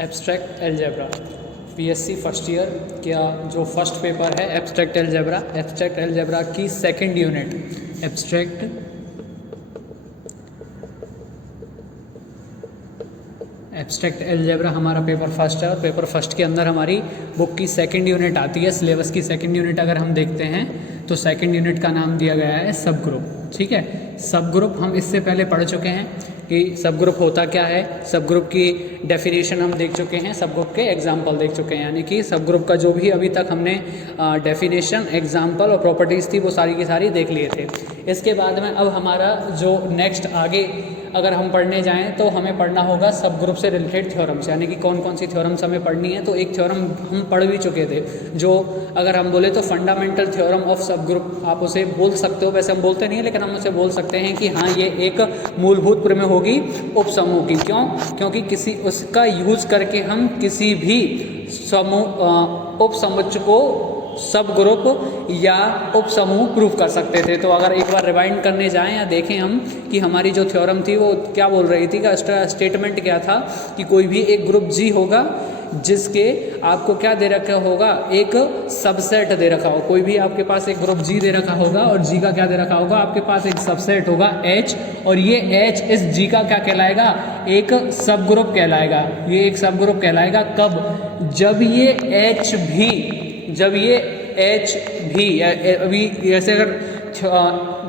Abstract algebra BSc first year क्या जो first paper है एब्स्ट्रैक्ट अलजेब्रा की सेकंड यूनिट एब्स्ट्रैक्ट अलजेब्रा हमारा पेपर फर्स्ट है और पेपर फर्स्ट के अंदर हमारी बुक की सेकंड यूनिट आती है। सिलेबस की सेकंड यूनिट अगर हम देखते हैं तो सेकंड यूनिट का नाम दिया गया है सब ग्रुप। ठीक है, सब ग्रुप हम इससे पहले पढ़ चुके हैं कि सब ग्रुप होता क्या है, सब ग्रुप की डेफिनेशन हम देख चुके हैं, सब ग्रुप के एग्जाम्पल देख चुके हैं। यानी कि सब ग्रुप का जो भी अभी तक हमने डेफिनेशन, एग्जाम्पल और प्रॉपर्टीज़ थी वो सारी की सारी देख लिए थे। इसके बाद में अब हमारा जो नेक्स्ट आगे अगर हम पढ़ने जाएं तो हमें पढ़ना होगा सब ग्रुप से रिलेटेड थ्योरम्स, यानी कि कौन कौन सी थ्योरम्स हमें पढ़नी है। तो एक थ्योरम हम पढ़ भी चुके थे जो अगर हम बोले तो फंडामेंटल थ्योरम ऑफ सब ग्रुप आप उसे बोल सकते हो। वैसे हम बोलते नहीं है लेकिन हम उसे बोल सकते हैं कि हाँ ये एक मूलभूत प्रमेय होगी उपसमूह की। क्यों? क्योंकि किसी उसका यूज करके हम किसी भी समूह उपसमुच्चय को सब ग्रुप या उपसमूह प्रूव कर सकते थे। तो अगर एक बार रिवाइंड करने जाएं या देखें हम कि हमारी जो थ्योरम थी वो क्या बोल रही थी, का स्टेटमेंट क्या था कि कोई भी एक ग्रुप जी होगा जिसके आपको क्या दे रखा होगा, एक सबसेट दे रखा हो। कोई भी आपके पास एक ग्रुप जी दे रखा होगा और जी का क्या दे रखा होगा, आपके पास एक सबसेट होगा एच, और ये एच इस जी का क्या कहलाएगा, एक सब ग्रुप कहलाएगा। ये एक सब ग्रुप कहलाएगा कब, जब ये एच भी अभी ऐसे अगर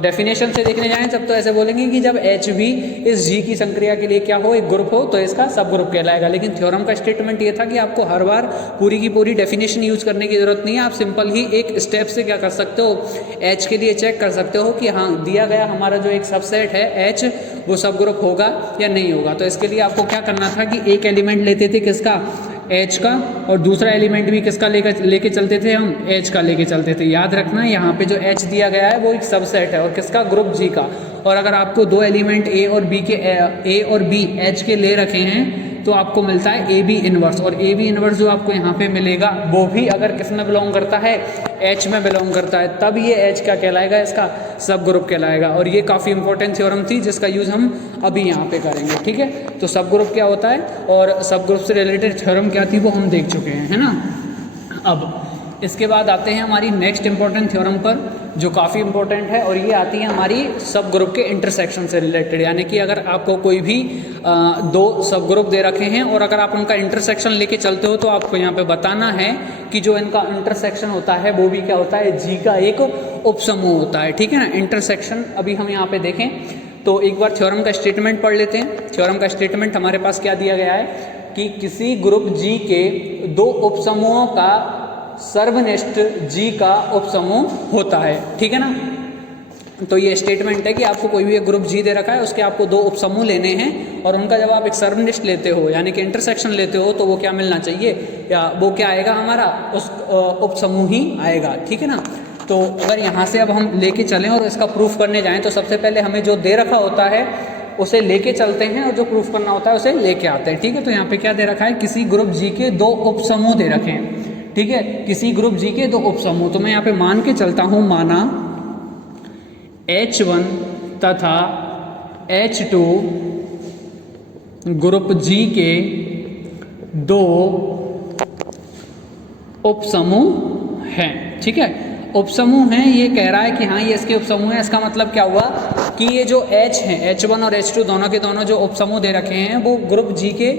डेफिनेशन से देखने जाएं तब तो ऐसे बोलेंगे कि जब एच भी इस जी की संक्रिया के लिए क्या हो, एक ग्रुप हो, तो इसका सब ग्रुप कहलाएगा। लेकिन थ्योरम का स्टेटमेंट ये था कि आपको हर बार पूरी की पूरी डेफिनेशन यूज करने की जरूरत नहीं है। आप सिंपल ही एक स्टेप से क्या कर सकते हो, एच के लिए चेक कर सकते हो कि हाँ दिया गया हमारा जो एक सबसेट है एच वो सब ग्रुप होगा या नहीं होगा। तो इसके लिए आपको क्या करना था कि एक एलिमेंट लेते थे किसका, एच का, और दूसरा एलिमेंट भी किसका लेके चलते थे हम, एच का लेके चलते थे। याद रखना यहाँ पे जो एच दिया गया है वो एक सबसेट है और किसका, ग्रुप जी का। और अगर आपको दो एलिमेंट ए और बी एच के ले रखे हैं तो आपको मिलता है ए बी इनवर्स, और ए बी इनवर्स जो आपको यहाँ पे मिलेगा वो भी अगर किस में बिलोंग करता है, एच में बिलोंग करता है, तब ये एच क्या कहलाएगा, इसका सब ग्रुप कहलाएगा। और ये काफ़ी इंपॉर्टेंट थ्योरम थी जिसका यूज़ हम अभी यहाँ पे करेंगे। ठीक है, तो सब ग्रुप क्या होता है और सब ग्रुप से रिलेटेड थ्योरम क्या थी वो हम देख चुके हैं, है ना। अब इसके बाद आते हैं हमारी नेक्स्ट इंपॉर्टेंट थ्योरम पर जो काफ़ी इंपॉर्टेंट है, और ये आती है हमारी सब ग्रुप के इंटरसेक्शन से रिलेटेड। यानी कि अगर आपको कोई भी दो सब ग्रुप दे रखे हैं और अगर आप उनका इंटरसेक्शन लेके चलते हो तो आपको यहाँ पे बताना है कि जो इनका इंटरसेक्शन होता है वो भी क्या होता है, जी का एक उपसमूह होता है। ठीक है ना, इंटरसेक्शन अभी हम यहाँ पे देखें तो एक बार थ्योरम का स्टेटमेंट पढ़ लेते हैं। थ्योरम का स्टेटमेंट हमारे पास क्या दिया गया है कि किसी ग्रुप जी के दो उपसमूहों का सर्वनिष्ठ जी का उपसमूह होता है। ठीक है ना, तो ये स्टेटमेंट है कि आपको कोई भी एक ग्रुप जी दे रखा है, उसके आपको दो उपसमूह लेने हैं और उनका जब आप एक सर्वनिष्ठ लेते हो यानी कि इंटरसेक्शन लेते हो तो वो क्या मिलना चाहिए, या वो क्या आएगा, हमारा उस उपसमूह ही आएगा। ठीक है ना, तो अगर यहाँ से अब हम लेके चलें और इसका प्रूफ करने जाएं तो सबसे पहले हमें जो दे रखा होता है उसे लेके चलते हैं और जो प्रूफ करना होता है उसे लेके आते हैं। ठीक है, तो यहाँ पे क्या दे रखा है, किसी ग्रुप जी के दो उपसमूह दे रखे हैं। ठीक है, किसी ग्रुप जी के दो उपसमूह, तो मैं यहाँ पे मान के चलता हूँ, माना H1 तथा H2 ग्रुप जी के दो उपसमूह हैं। ठीक है, उपसमूह हैं, ये कह रहा है कि हाँ ये इसके उपसमूह है। इसका मतलब क्या हुआ कि ये जो H हैं, H1 और H2 दोनों के दोनों जो उपसमूह दे रखे हैं वो ग्रुप जी के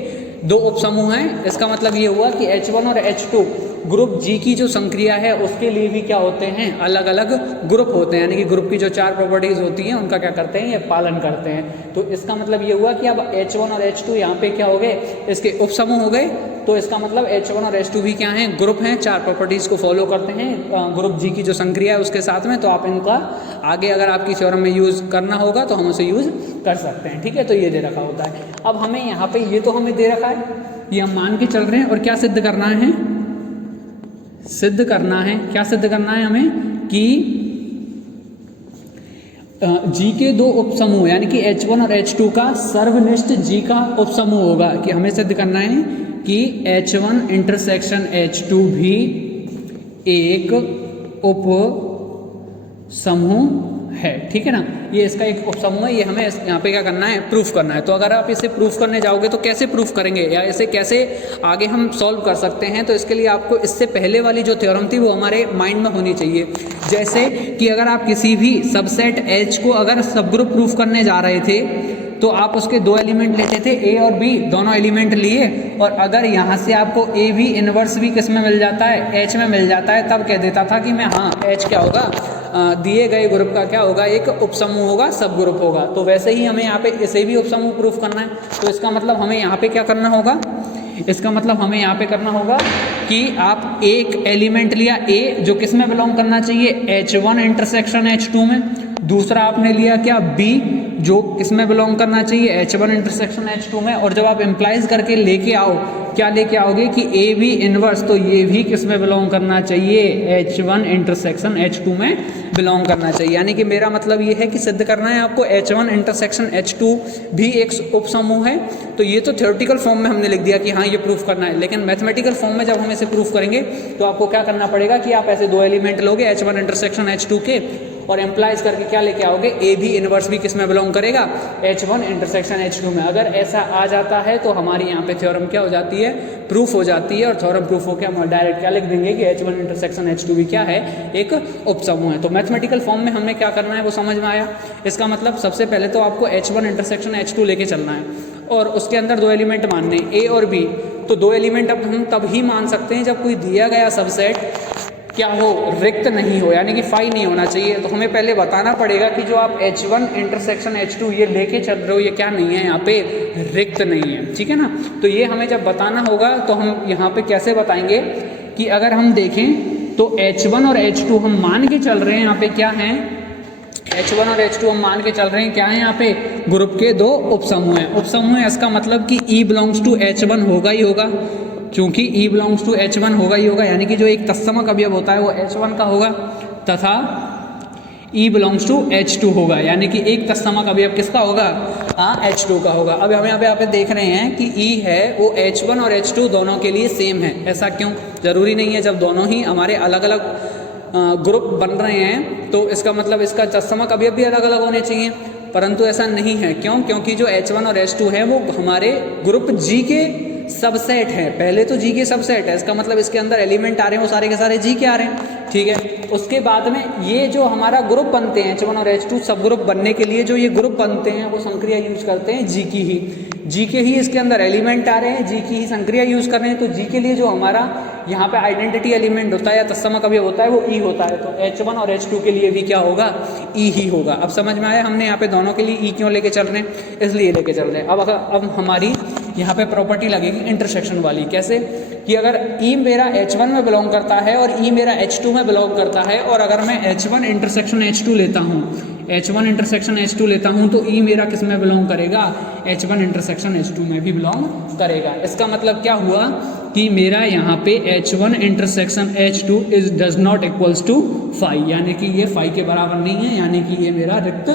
दो उपसमूह हैं। इसका मतलब ये हुआ कि H1 और H2 ग्रुप जी की जो संक्रिया है उसके लिए भी क्या होते हैं, अलग अलग ग्रुप होते हैं। यानी कि ग्रुप की जो चार प्रॉपर्टीज होती हैं उनका क्या करते हैं, ये पालन करते हैं। तो इसका मतलब ये हुआ कि अब H1 और H2 यहाँ पे क्या हो गए, इसके उपसमूह हो गए। तो इसका मतलब H1 और H2 भी क्या हैं, ग्रुप हैं, चार प्रॉपर्टीज को फॉलो करते हैं ग्रुप जी की जो संक्रिया है उसके साथ में। तो आप इनका आगे अगर आपकी थ्योरम में यूज करना होगा तो हम उसे यूज कर सकते हैं। ठीक है, तो ये दे रखा होता है। अब हमें यहाँ पे ये तो हमें दे रखा है, ये हम मान के चल रहे हैं, और क्या सिद्ध करना है, क्या सिद्ध करना है हमें कि जी के दो उपसमूह यानी कि H1 और H2 का सर्वनिष्ठ जी का उपसमूह होगा। कि हमें सिद्ध करना है कि H1 इंटरसेक्शन H2 भी एक उप समूह है, ठीक है ना। ये इसका एक उपसमूह है, ये हमें यहाँ पे क्या करना है, प्रूफ करना है। तो अगर आप इसे प्रूफ करने जाओगे तो कैसे प्रूफ करेंगे या इसे कैसे आगे हम सॉल्व कर सकते हैं, तो इसके लिए आपको इससे पहले वाली जो थ्योरम थी वो हमारे माइंड में होनी चाहिए। जैसे कि अगर आप किसी भी सबसेट H को अगर सब ग्रुप प्रूफ करने जा रहे थे तो आप उसके दो एलिमेंट लेते थे, A और B दोनों एलिमेंट लिए, और अगर यहाँ से आपको A भी इन्वर्स भी किस में मिल जाता है, H में मिल जाता है, तब कह देता था कि मैं हाँ H क्या होगा, दिए गए ग्रुप का क्या होगा, एक उपसमूह होगा, सब ग्रुप होगा। तो वैसे ही हमें यहाँ पे इसे भी उपसमूह प्रूफ करना है। तो इसका मतलब हमें यहाँ पे क्या करना होगा, इसका मतलब हमें यहाँ पे करना होगा कि आप एक एलिमेंट लिया A जो किस में बिलोंग करना चाहिए, H1 इंटरसेक्शन H2 में। दूसरा आपने लिया क्या, B जो किस में बिलोंग करना चाहिए, H1 इंटरसेक्शन H2 में। और जब आप इम्प्लाइज करके लेके आओ, क्या लेके आओगे कि A भी इनवर्स, तो ये भी किस में बिलोंग करना चाहिए, H1 इंटरसेक्शन H2 में बिलोंग करना चाहिए। यानी कि मेरा मतलब ये है कि सिद्ध करना है आपको H1 इंटरसेक्शन H2 भी एक उपसमूह है। तो ये तो थ्योरेटिकल फॉर्म में हमने लिख दिया कि हाँ ये प्रूफ करना है, लेकिन मैथमेटिकल फॉर्म में जब हम इसे प्रूफ करेंगे तो आपको क्या करना पड़ेगा कि आप ऐसे दो एलिमेंट लोगे H1 इंटरसेक्शन H2 के, और एम्प्लाइज करके क्या लेके आओगे, A भी इनवर्स भी किस में बिलोंग करेगा, H1 इंटरसेक्शन H2 में। अगर ऐसा आ जाता है तो हमारी यहाँ पे थ्योरम क्या हो जाती है, प्रूफ हो जाती है। और थ्योरम प्रूफ हो के हम डायरेक्ट क्या लिख देंगे कि H1 इंटरसेक्शन H2 भी क्या है, एक उपसमूह है। तो मैथमेटिकल फॉर्म में हमें क्या करना है वो समझ में आया। इसका मतलब सबसे पहले तो आपको H1 इंटरसेक्शन H2 लेके चलना है, और उसके अंदर दो एलिमेंट मानने A और B। तो दो एलिमेंट अब हम तब ही मान सकते हैं जब कोई दिया गया सबसेट क्या हो, रिक्त नहीं हो, यानी कि फाई नहीं होना चाहिए। तो हमें पहले बताना पड़ेगा कि जो आप H1 इंटरसेक्शन H2 ये लेके चल रहे हो ये क्या नहीं है, यहाँ पे रिक्त नहीं है, ठीक है ना। तो ये हमें जब बताना होगा तो हम यहाँ पे कैसे बताएंगे कि अगर हम देखें तो H1 और H2 हम मान के चल रहे हैं, यहाँ पे क्या है, H1 और H2 हम मान के चल रहे हैं क्या है, यहाँ पे ग्रुप के दो उपसमूह हैं। उपसमूह है, इसका मतलब कि E बिलोंग्स टू H1 होगा ही होगा, क्योंकि E बिलोंग्स टू H1 होगा ही होगा, यानी कि जो एक तत्समक अवयव होता है वो H1 का होगा, तथा E बिलोंग्स टू H2 होगा, यानी कि एक तत्समक अवयव किसका होगा, H2 का होगा। अब हम यहाँ पे देख रहे हैं कि E है वो H1 और H2 दोनों के लिए सेम है। ऐसा क्यों, जरूरी नहीं है, जब दोनों ही हमारे अलग अलग ग्रुप बन रहे हैं तो इसका मतलब इसका तत्समक अवयव भी अलग अलग होने चाहिए, परंतु ऐसा नहीं है। क्यों, क्योंकि जो H1 और H2 है वो हमारे ग्रुप G के सबसेट है। पहले तो G के सबसेट है, इसका मतलब इसके अंदर एलिमेंट आ रहे हैं वो सारे के सारे G के आ रहे हैं, ठीक है। उसके बाद में ये जो हमारा ग्रुप बनते हैं H1 और H2 सब ग्रुप बनने के लिए जो ये ग्रुप बनते हैं वो संक्रिया यूज करते हैं G की ही, G के ही इसके अंदर एलिमेंट आ रहे हैं, G की ही संक्रिया यूज कर रहे हैं। तो G के लिए जो हमारा यहाँ पे आइडेंटिटी एलिमेंट होता है या तत्समक अवयव होता है वो E होता है। तो H1 और H2 के लिए भी क्या होगा, E ही होगा। अब समझ में आया हमने यहाँ पे दोनों के लिए E क्यों लेके चल रहे हैं, इसलिए लेके चल रहे हैं। अब हमारी यहाँ पे प्रॉपर्टी लगेगी इंटरसेक्शन वाली। कैसे कि अगर E मेरा H1 में बिलोंग करता है और E मेरा H2 में बिलोंग करता है, और अगर मैं H1 इंटरसेक्शन H2 लेता हूँ, H1 इंटरसेक्शन H2 लेता हूँ तो E मेरा किस में बिलोंग करेगा, H1 इंटरसेक्शन H2 में भी बिलोंग करेगा। इसका मतलब क्या हुआ कि मेरा यहाँ पे H1 intersection H2 is does not equals to phi, यानी कि ये फाई के बराबर नहीं है, यानी कि ये मेरा रिक्त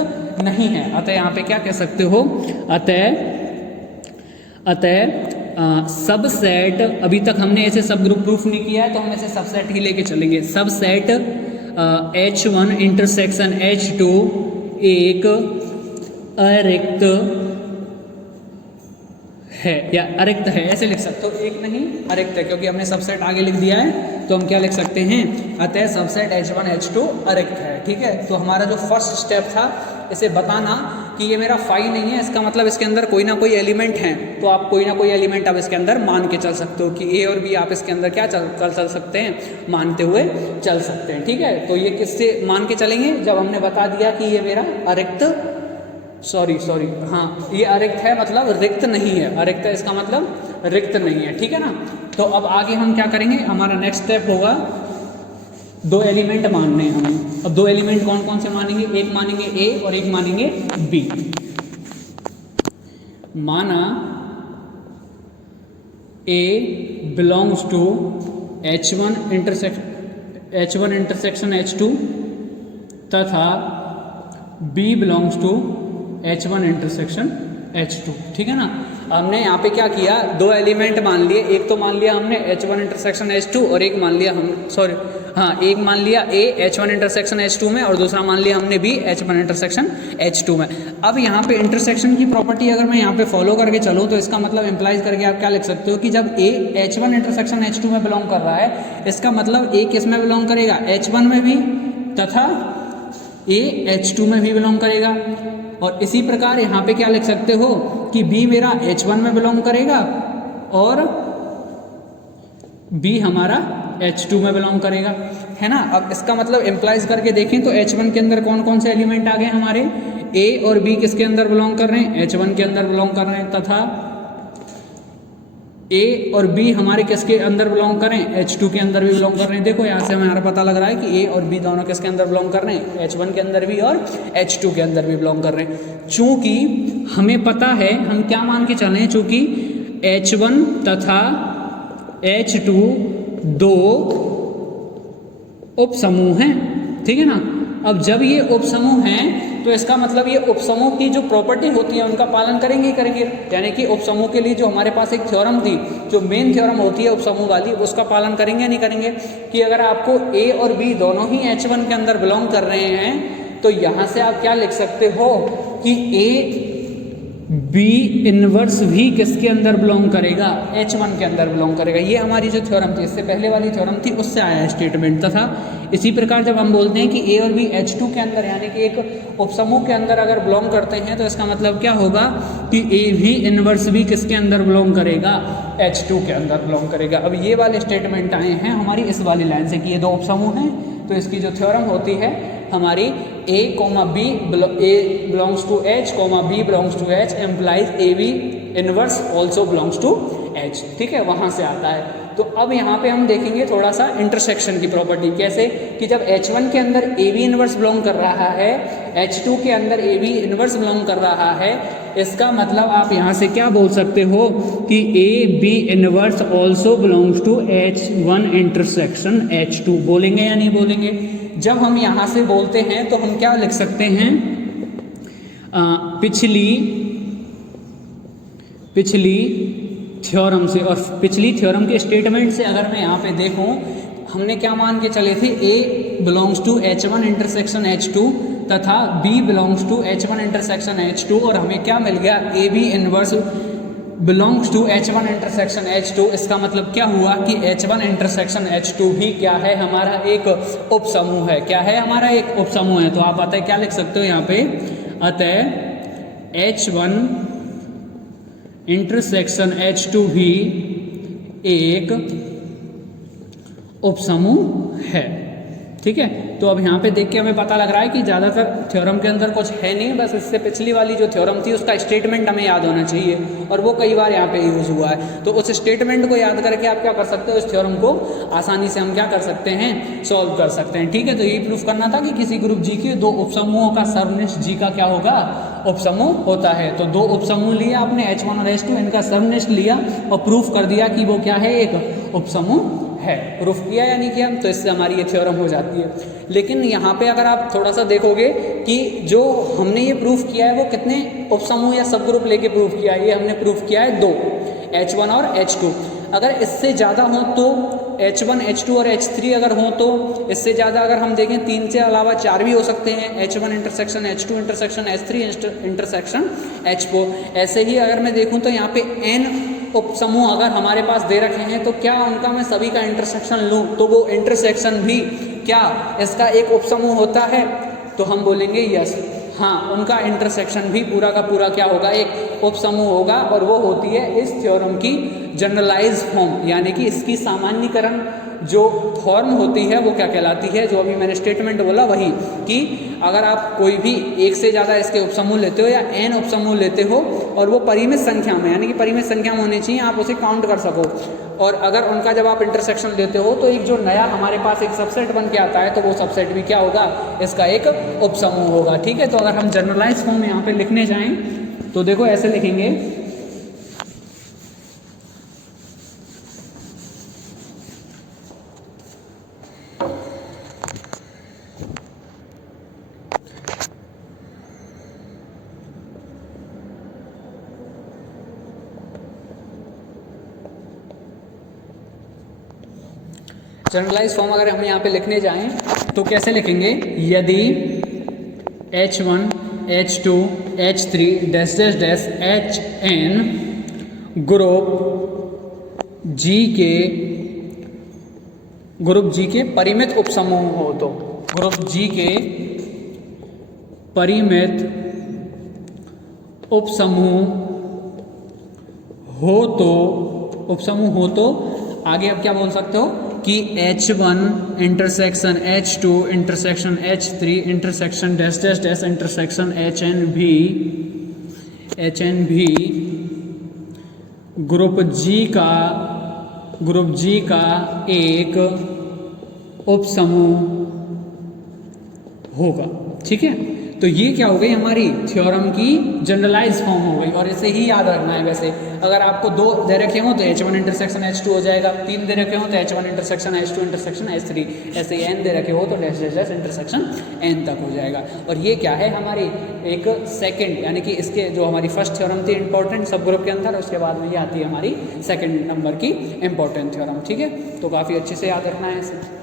नहीं है। अतः यहाँ पे क्या कह सकते हो, अतः सबसेट, अभी तक हमने ऐसे सब ग्रुप प्रूफ नहीं किया है तो हम ऐसे सबसेट ही लेके चलेंगे। सबसेट H1 इंटरसेक्शन H2 एक अरिक्त है, या अरिक्त है ऐसे लिख सकते हो, एक नहीं अरिक्त है, क्योंकि हमने सबसेट आगे लिख दिया है तो हम क्या लिख सकते हैं, अतः सबसेट H1 H2 अरिक्त है, ठीक है। तो हमारा जो फर्स्ट स्टेप था इसे बताना कि ये मेरा फाई नहीं है, इसका मतलब इसके अंदर कोई ना कोई एलिमेंट है, तो आप कोई ना कोई एलिमेंट अब इसके अंदर मान के चल सकते हो कि A और B आप इसके अंदर क्या चल सकते हैं, मानते हुए चल सकते हैं, ठीक है। तो ये किससे मान के चलेंगे, जब हमने बता दिया कि ये मेरा अरिक्त, सॉरी हाँ ये अरिक्त है, मतलब रिक्त नहीं है, अरिक्त है इसका मतलब रिक्त नहीं है, ठीक है ना। तो अब आगे हम क्या करेंगे, हमारा नेक्स्ट स्टेप होगा दो एलिमेंट मानने हैं हमें। अब दो एलिमेंट कौन कौन से मानेंगे, एक मानेंगे A और एक मानेंगे B। माना A belongs to H1 intersection H2 तथा B belongs to H1 intersection H2, ठीक है ना। हमने यहाँ पे क्या किया, दो एलिमेंट मान लिए, एक तो मान लिया हमने H1 इंटरसेक्शन H2 और एक मान लिया हम एक मान लिया A H1 इंटरसेक्शन H2 में और दूसरा मान लिया हमने B H1 इंटरसेक्शन H2 में। अब यहाँ पे इंटरसेक्शन की प्रॉपर्टी अगर मैं यहाँ पे फॉलो करके चलूँ तो इसका मतलब इम्प्लाइज करके आप क्या लिख सकते हो कि जब A H1 इंटरसेक्शन H2 में बिलोंग कर रहा है, इसका मतलब A किस में बिलोंग करेगा, H1 में भी, तथा A H2 में भी बिलोंग करेगा। और इसी प्रकार यहाँ पे क्या लिख सकते हो कि B मेरा H1 में बिलोंग करेगा और B हमारा H2 में बिलोंग करेगा, है ना। अब इसका मतलब इम्प्लाइज करके देखें तो H1 के अंदर कौन कौन से एलिमेंट आ गए हमारे, A और B किसके अंदर बिलोंग कर रहे हैं, H1 के अंदर बिलोंग कर रहे हैं, तथा A और B हमारे किसके अंदर बिलोंग कर रहे हैं, H2 के अंदर भी बिलोंग कर रहे हैं। देखो यहाँ से हमारा पता लग रहा है कि A और B दोनों किसके अंदर बिलोंग कर रहे हैं, H1 के अंदर भी और H2 के अंदर भी बिलोंग कर रहे हैं। चूंकि हमें पता है, हम क्या मान के चलें, चूंकि H1 तथा H2 दो उपसमूह हैं, ठीक है ना। अब जब ये उपसमूह हैं तो इसका मतलब ये उपसमूह की जो प्रॉपर्टी होती है उनका पालन करेंगे ही करेंगे। यानी कि उपसमूह के लिए जो हमारे पास एक थ्योरम थी, जो मेन थ्योरम होती है उपसमूह वाली, उसका पालन करेंगे या नहीं करेंगे, कि अगर आपको A और B दोनों ही H1 के अंदर बिलोंग कर रहे हैं तो यहाँ से आप क्या लिख सकते हो कि A B इनवर्स भी किसके अंदर बिलोंग करेगा, H1 के अंदर बिलोंग करेगा। ये हमारी जो थ्योरम थी, इससे पहले वाली थ्योरम थी, उससे आया है स्टेटमेंट। तथा इसी प्रकार जब हम बोलते हैं कि A और B H2 के अंदर, यानी कि एक उपसमूह के अंदर अगर बिलोंग करते हैं तो इसका मतलब क्या होगा कि A भी इनवर्स भी किसके अंदर बिलोंग करेगा, H2 के अंदर बिलोंग करेगा। अब ये वाले स्टेटमेंट आए हैं हमारी इस वाली लाइन से कि ये दो उपसमूह हैं, तो इसकी जो थ्योरम होती है हमारी A, B, A belongs to H, B belongs to H implies AB inverse also belongs to H, ठीक है, वहाँ से आता है। तो अब यहाँ पे हम देखेंगे थोड़ा सा इंटरसेक्शन की प्रॉपर्टी, कैसे कि जब H1 के अंदर AB इनवर्स बिलोंग कर रहा है, H2 के अंदर AB इनवर्स बिलोंग कर रहा है, इसका मतलब आप यहाँ से क्या बोल सकते हो कि AB inverse also belongs to H1 intersection H2, बोलेंगे या नहीं बोलेंगे। जब हम यहाँ से बोलते हैं तो हम क्या लिख सकते हैं, पिछली थ्योरम से, और पिछली थ्योरम के स्टेटमेंट से अगर मैं यहाँ पे देखूँ, हमने क्या मान के चले थे, A belongs to H1 intersection H2 तथा B belongs to H1 intersection H2, और हमें क्या मिल गया, AB inverse belongs to H1 intersection H2। इसका मतलब क्या हुआ कि H1 इंटरसेक्शन H2 भी क्या है, हमारा एक उपसमूह है। क्या है, हमारा एक उपसमूह है। तो आप अतः क्या लिख सकते हो यहाँ पे, अतः H1 इंटरसेक्शन H2 भी एक उपसमूह है, ठीक है। तो अब यहाँ पे देख के हमें पता लग रहा है कि ज़्यादातर थ्योरम के अंदर कुछ है नहीं, बस इससे पिछली वाली जो थ्योरम थी उसका स्टेटमेंट हमें याद होना चाहिए, और वो कई बार यहाँ पे यूज़ हुआ है। तो उस स्टेटमेंट को याद करके आप क्या कर सकते हो, इस थ्योरम को आसानी से हम क्या कर सकते हैं, सॉल्व कर सकते हैं, ठीक है। तो यही प्रूफ करना था कि किसी ग्रुप जी के दो उपसमूहों का सर्वनिष्ठ जी का क्या होगा, उपसमूह होता है। तो दो उपसमूह लिया आपने H1 और H2, इनका सर्वनिष्ठ लिया और प्रूफ कर दिया कि वो क्या है, एक उपसमूह है। प्रूफ किया या नहीं किया, तो इससे हमारी ये थ्योरम हो जाती है। लेकिन यहाँ पे अगर आप थोड़ा सा देखोगे कि जो हमने ये प्रूफ किया है वो कितने उपसमूह या सब ग्रुप लेके प्रूफ किया है, ये हमने प्रूफ किया है दो, H1 और H2। अगर इससे ज़्यादा हो तो H1, H2 और H3 अगर हो तो इससे ज़्यादा, अगर हम देखें 3 से अलावा 4 भी हो सकते हैं, H1 intersection H2 intersection H3 intersection H4। ऐसे ही अगर मैं देखूँ तो यहाँ पे N उपसमूह अगर हमारे पास दे रखे हैं तो क्या उनका मैं सभी का इंटरसेक्शन लूँ तो वो इंटरसेक्शन भी क्या इसका एक उपसमूह होता है, तो हम बोलेंगे यस, हाँ, उनका इंटरसेक्शन भी पूरा का पूरा क्या होगा, एक उपसमूह होगा। और वो होती है इस थ्योरम की जनरलाइज फॉर्म, यानी कि इसकी सामान्यीकरण जो फॉर्म होती है वो क्या कहलाती है, जो अभी मैंने स्टेटमेंट बोला वही, कि अगर आप कोई भी एक से ज़्यादा इसके उपसमूह लेते हो या n उपसमूह लेते हो और वो परिमित संख्या में, यानी कि परिमित संख्या में होनी चाहिए, आप उसे काउंट कर सको, और अगर उनका जब आप इंटरसेक्शन लेते हो तो एक जो नया हमारे पास एक सबसेट बन के आता है, तो वो सबसेट भी क्या होगा, इसका एक उपसमूह होगा, ठीक है। तो अगर हम जनरलाइज फॉर्म यहाँ पे लिखने जाएं तो देखो ऐसे लिखेंगे, जनरलाइज फॉर्म अगर हम यहाँ पे लिखने जाएं तो कैसे लिखेंगे, यदि H1 H2 H3 dash dash dash HN group G के परिमित उपसमूह हो तो, ग्रुप G के परिमित उपसमूह हो तो आगे आप क्या बोल सकते हो कि H1 intersection H2 intersection H3 intersection dash dash dash intersection HN भी ग्रुप G का एक उपसमूह होगा। ठीक है, तो ये क्या हो गई हमारी थ्योरम की जनरलाइज फॉर्म हो गई, और इसे ही याद रखना है। वैसे अगर आपको 2 दे रखे हो तो H1 इंटरसेक्शन H2 हो जाएगा, 3 दे रखे हो तो H1 intersection H2 intersection H3, ऐसे n दे रखे हो तो dash dash dash intersection n तक हो जाएगा। और ये क्या है हमारी एक सेकंड, यानी कि इसके जो हमारी फर्स्ट थ्योरम थी इंपॉर्टेंट सब ग्रुप के अंदर, उसके बाद में ये आती है हमारी सेकंड नंबर की इंपॉर्टेंट थ्योरम। ठीक है, तो काफ़ी अच्छे से याद रखना है इसे।